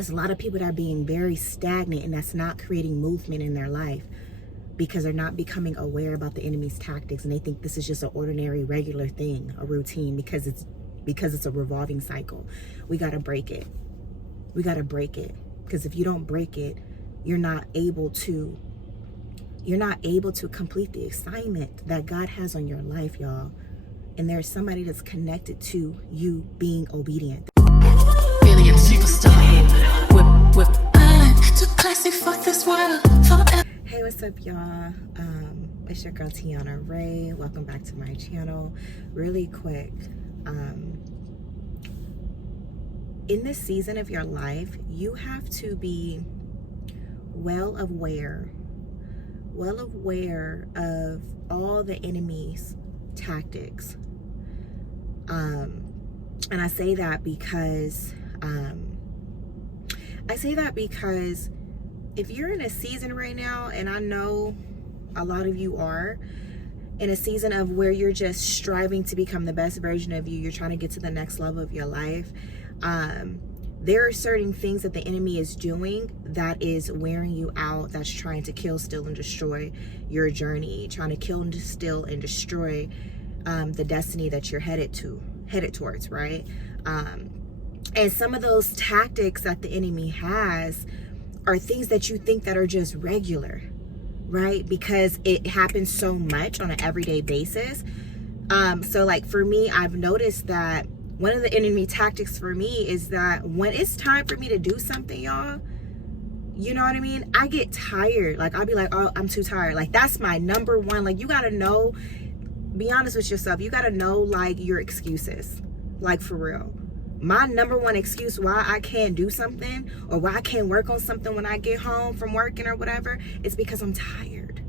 There's a lot of people that are being very stagnant, and that's not creating movement in their life because they're not becoming aware about the enemy's tactics, and they think this is just an ordinary, regular thing, a routine, because it's a revolving cycle. We got to break it. We got to break it, because if you don't break it, you're not able to complete the assignment that God has on your life, y'all. And there's somebody that's connected to you being obedient. Billion superstar. Whip, too classy for this world. Hey, what's up, y'all? It's your girl Tiana Ray. Welcome back to my channel. Really quick, in this season of your life, you have to be well aware of all the enemy's tactics. And I say that because if you're in a season right now, and I know a lot of you are in a season of where you're just striving to become the best version of you, you're trying to get to the next level of your life, there are certain things that the enemy is doing that is wearing you out, that's trying to kill, steal, and destroy your journey, trying to kill and steal and destroy the destiny that you're headed towards, right? And some of those tactics that the enemy has are things that you think that are just regular, right? Because it happens so much on an everyday basis. So like for me, I've noticed that one of the enemy tactics for me is that when it's time for me to do something, y'all, you know what I mean? I get tired. Like I'll be like, oh, I'm too tired. Like that's my number one. Like you gotta know, be honest with yourself. You gotta know like your excuses, like for real. My number one excuse why I can't do something or why I can't work on something when I get home from working or whatever is because I'm tired.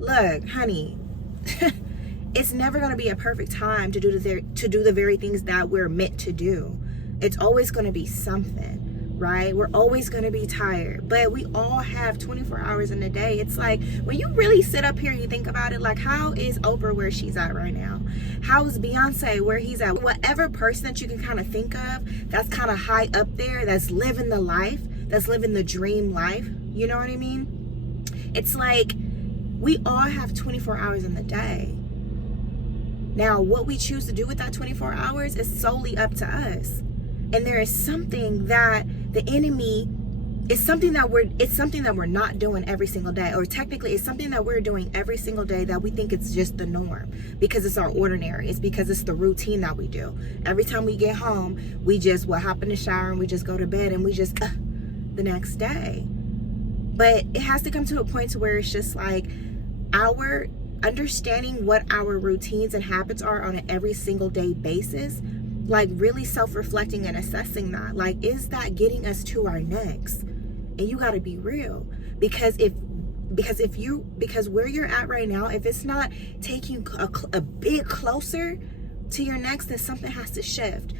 Look, honey, it's never going to be a perfect time to do the very things that we're meant to do. It's always going to be something, right? We're always going to be tired, but we all have 24 hours in a day. It's like when you really sit up here and you think about it, like how is Oprah where she's at right now? How is Beyonce where he's at? Whatever person that you can kind of think of that's kind of high up there, that's living the life, that's living the dream life, you know what I mean? It's like we all have 24 hours in the day. Now, what we choose to do with that 24 hours is solely up to us. And there is something that the enemy, it's something that we're not doing every single day, or technically it's something that we're doing every single day that we think it's just the norm because it's our ordinary. It's because it's the routine that we do. Every time we get home, we just hop in the shower and we just go to bed and we just the next day. But it has to come to a point to where it's just like our understanding what our routines and habits are on an every single day basis, like really self-reflecting and assessing that, like, is that getting us to our next? And you got to be real, because where you're at right now, if it's not taking a bit closer to your next, then something has to shift.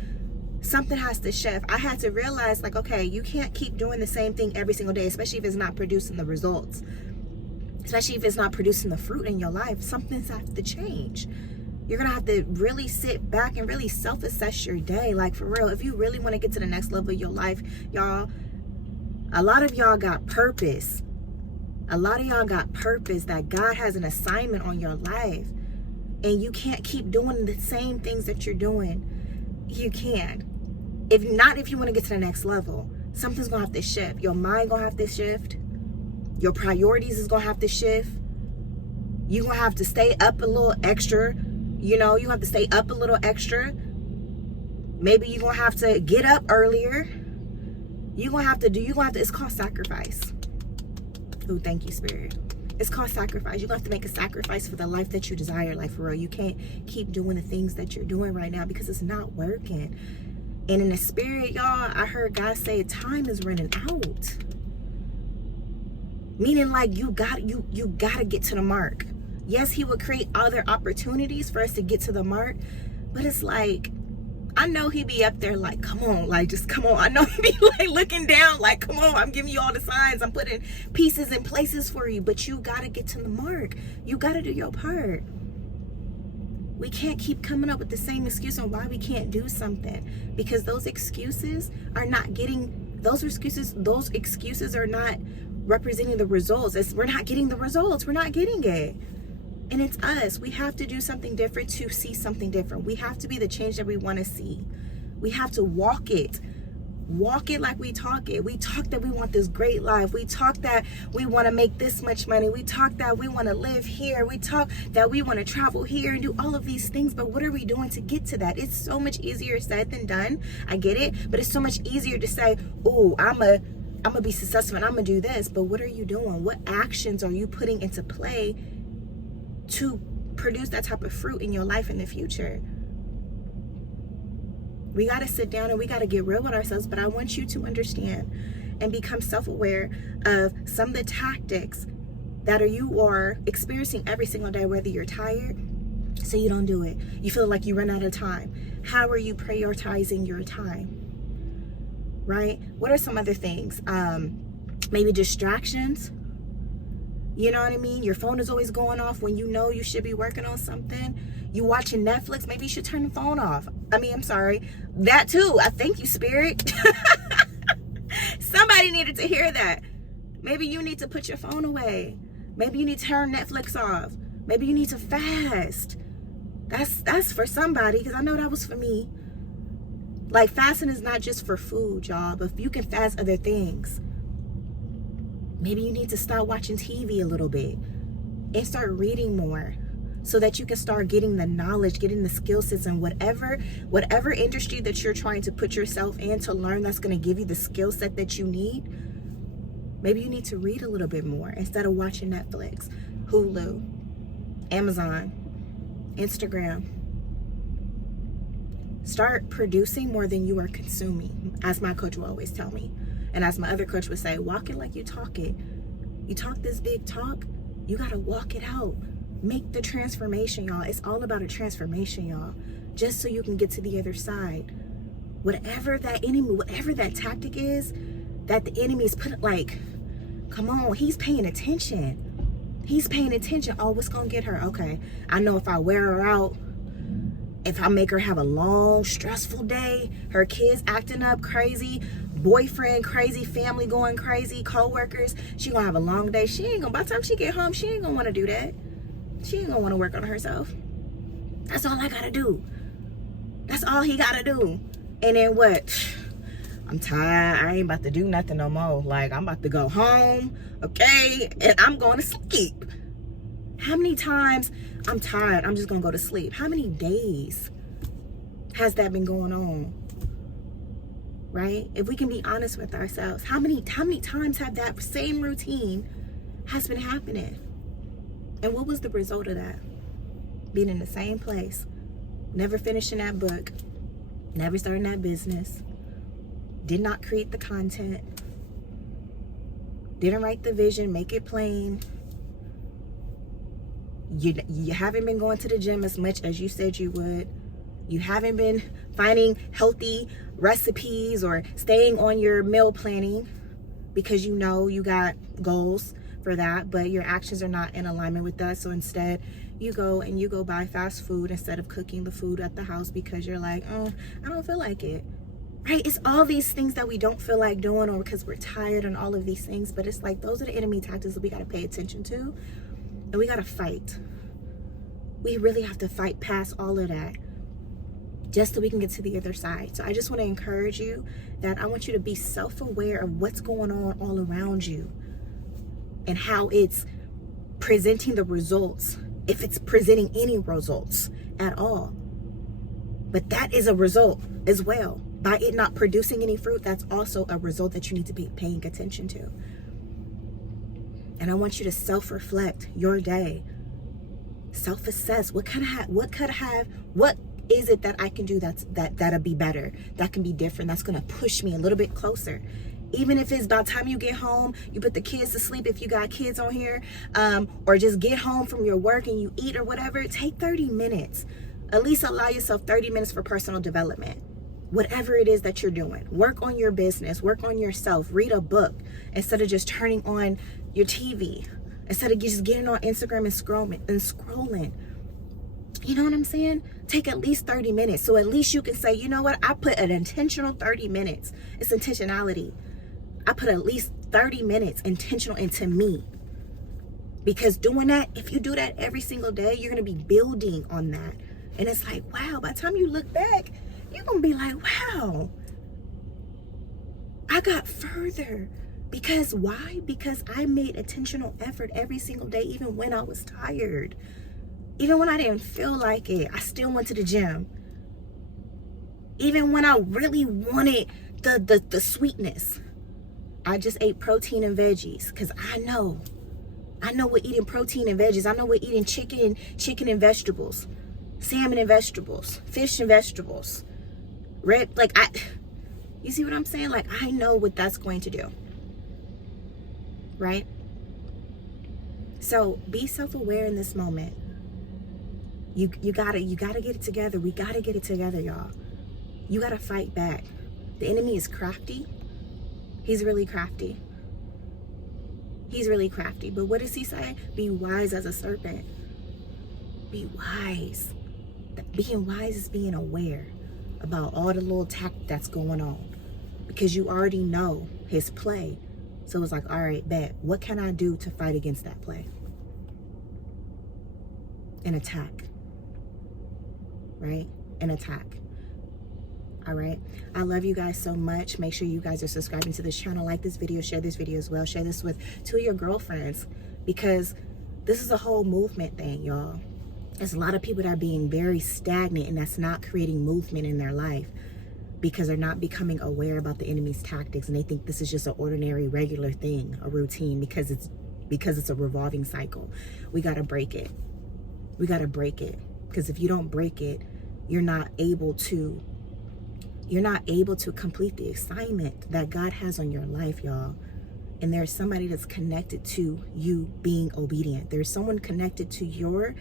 Something has to shift. I had to realize, like, okay, you can't keep doing the same thing every single day, especially if it's not producing the results. Especially if it's not producing the fruit in your life. Something's have to change. You're gonna have to really sit back and really self-assess your day. Like for real, if you really want to get to the next level of your life, y'all, a lot of y'all got purpose. A lot of y'all got purpose, that God has an assignment on your life. And you can't keep doing the same things that you're doing. You can't. If you want to get to the next level, something's gonna have to shift. Your mind gonna have to shift. Your priorities is gonna have to shift. You're gonna have to stay up a little extra. You know, you have to stay up a little extra. Maybe you're gonna have to get up earlier. It's called sacrifice. Oh, thank you, Spirit. It's called sacrifice. You're gonna have to make a sacrifice for the life that you desire. Like for real, you can't keep doing the things that you're doing right now because it's not working. And in the spirit, y'all, I heard God say time is running out. Meaning like you gotta get to the mark. Yes, he will create other opportunities for us to get to the mark, but it's like, I know he be up there like, come on, like just come on. I know he be like looking down like, come on, I'm giving you all the signs, I'm putting pieces in places for you, but you gotta get to the mark. You gotta do your part. We can't keep coming up with the same excuse on why we can't do something, because those excuses are not getting those excuses are not representing the results. We're not getting the results. We're not getting it. And it's us. We have to do something different to see something different. We have to be the change that we want to see. We have to walk it. Walk it like we talk it. We talk that we want this great life. We talk that we want to make this much money. We talk that we want to live here. We talk that we want to travel here and do all of these things. But what are we doing to get to that? It's so much easier said than done. I get it. But it's so much easier to say, oh, I'm gonna be successful and I'm gonna do this. But what are you doing? What actions are you putting into play to produce that type of fruit in your life in the future? We got to sit down and we got to get real with ourselves. But I want you to understand and become self-aware of some of the tactics that you are experiencing every single day, whether you're tired, so you don't do it. You feel like you run out of time. How are you prioritizing your time? Right? What are some other things? Maybe distractions. You know what I mean? Your phone is always going off when you know you should be working on something. You watching Netflix, maybe you should turn the phone off. I'm sorry. That too. I thank you, Spirit. Somebody needed to hear that. Maybe you need to put your phone away. Maybe you need to turn Netflix off. Maybe you need to fast. That's for somebody, because I know that was for me. Like, fasting is not just for food, y'all, but if you can fast other things. Maybe you need to start watching TV a little bit and start reading more, so that you can start getting the knowledge, getting the skill sets, and whatever industry that you're trying to put yourself in to learn that's going to give you the skill set that you need. Maybe you need to read a little bit more instead of watching Netflix, Hulu, Amazon, Instagram. Start producing more than you are consuming, as my coach will always tell me. And as my other coach would say, walk it like you talk it. You talk this big talk, you got to walk it out. Make the transformation, y'all. It's all about a transformation, y'all. Just so you can get to the other side. Whatever that enemy, whatever that tactic is that the enemy is putting, like, come on, he's paying attention. He's paying attention. Oh, what's going to get her? Okay, I know if I wear her out, if I make her have a long, stressful day, her kids acting up crazy, boyfriend crazy, family going crazy, co-workers, she gonna have a long day. She ain't gonna, by the time she get home, she ain't gonna want to do that. She ain't gonna want to work on herself. That's all I gotta do. That's all he gotta do. And then what? I'm tired. I ain't about to do nothing no more. Like, I'm about to go home, okay? And I'm going to sleep. How many times I'm tired, I'm just gonna go to sleep? How many days has that been going on? Right? If we can be honest with ourselves, how many times have that same routine has been happening? And what was the result of that? Being in the same place, never finishing that book, never starting that business, did not create the content, didn't write the vision, make it plain. You haven't been going to the gym as much as you said you would. You haven't been finding healthy recipes or staying on your meal planning because you know you got goals for that, but your actions are not in alignment with that. So instead, you go buy fast food instead of cooking the food at the house because you're like, oh, I don't feel like it. Right? It's all these things that we don't feel like doing, or because we're tired and all of these things. But it's like, those are the enemy tactics that we got to pay attention to. And we got to fight. We really have to fight past all of that just so we can get to the other side. So I just want to encourage you that I want you to be self-aware of what's going on all around you and how it's presenting the results, if it's presenting any results at all. But that is a result as well. By it not producing any fruit, that's also a result that you need to be paying attention to. And I want you to self-reflect your day. Self-assess. What is it that I can do that'll be better, that can be different, that's gonna push me a little bit closer? Even if it's by the time you get home, you put the kids to sleep if you got kids on here, or just get home from your work and you eat or whatever, take 30 minutes. At least allow yourself 30 minutes for personal development. Whatever it is that you're doing, work on your business, work on yourself, read a book instead of just turning on your TV, instead of just getting on Instagram and scrolling. You know what I'm saying? Take at least 30 minutes. So at least you can say, you know what? I put an intentional 30 minutes. It's intentionality. I put at least 30 minutes intentional into me. Because doing that, if you do that every single day, you're going to be building on that. And it's like, wow, by the time you look back, you're going to be like, wow, I got further. Because why? Because I made intentional effort every single day, even when I was tired. Even when I didn't feel like it, I still went to the gym. Even when I really wanted the sweetness, I just ate protein and veggies. Because I know what eating protein and veggies. I know what eating chicken and vegetables, salmon and vegetables, fish and vegetables. You see what I'm saying? Like, I know what that's going to do. Right? So be self-aware in this moment. You gotta get it together. We gotta get it together, y'all. You gotta fight back. The enemy is crafty. He's really crafty. He's really crafty. But what does he say? Be wise as a serpent. Be wise. Being wise is being aware about all the little tactics that's going on. Because you already know his play. So it's like, all right, bet. What can I do to fight against that play? An attack. Right? An attack. All right. I love you guys so much. Make sure you guys are subscribing to this channel. Like this video. Share this video as well. Share this with 2 of your girlfriends. Because this is a whole movement thing, y'all. There's a lot of people that are being very stagnant, and that's not creating movement in their life. Because they're not becoming aware about the enemy's tactics, and they think this is just an ordinary, regular thing, a routine, because it's a revolving cycle. We got to break it. We got to break it. Because if you don't break it, you're not able to complete the assignment that God has on your life, y'all. And there's somebody that's connected to you being obedient. There's someone connected to your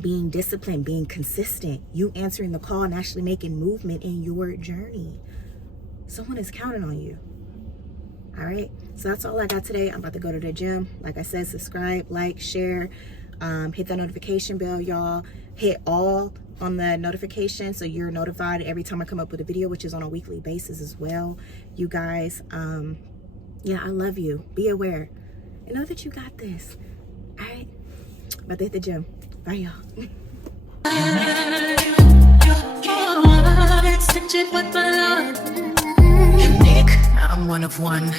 being disciplined, being consistent, you answering the call and actually making movement in your journey. Someone is counting on you. All right. So that's all I got today. I'm about to go to the gym. Like I said, subscribe, like, share, hit that notification bell, y'all. Hit all on the notification so you're notified every time I come up with a video, which is on a weekly basis as well. You guys, yeah, I love you. Be aware and know that you got this. All right. About to hit the gym. Bye, y'all. Unique, I'm one of one.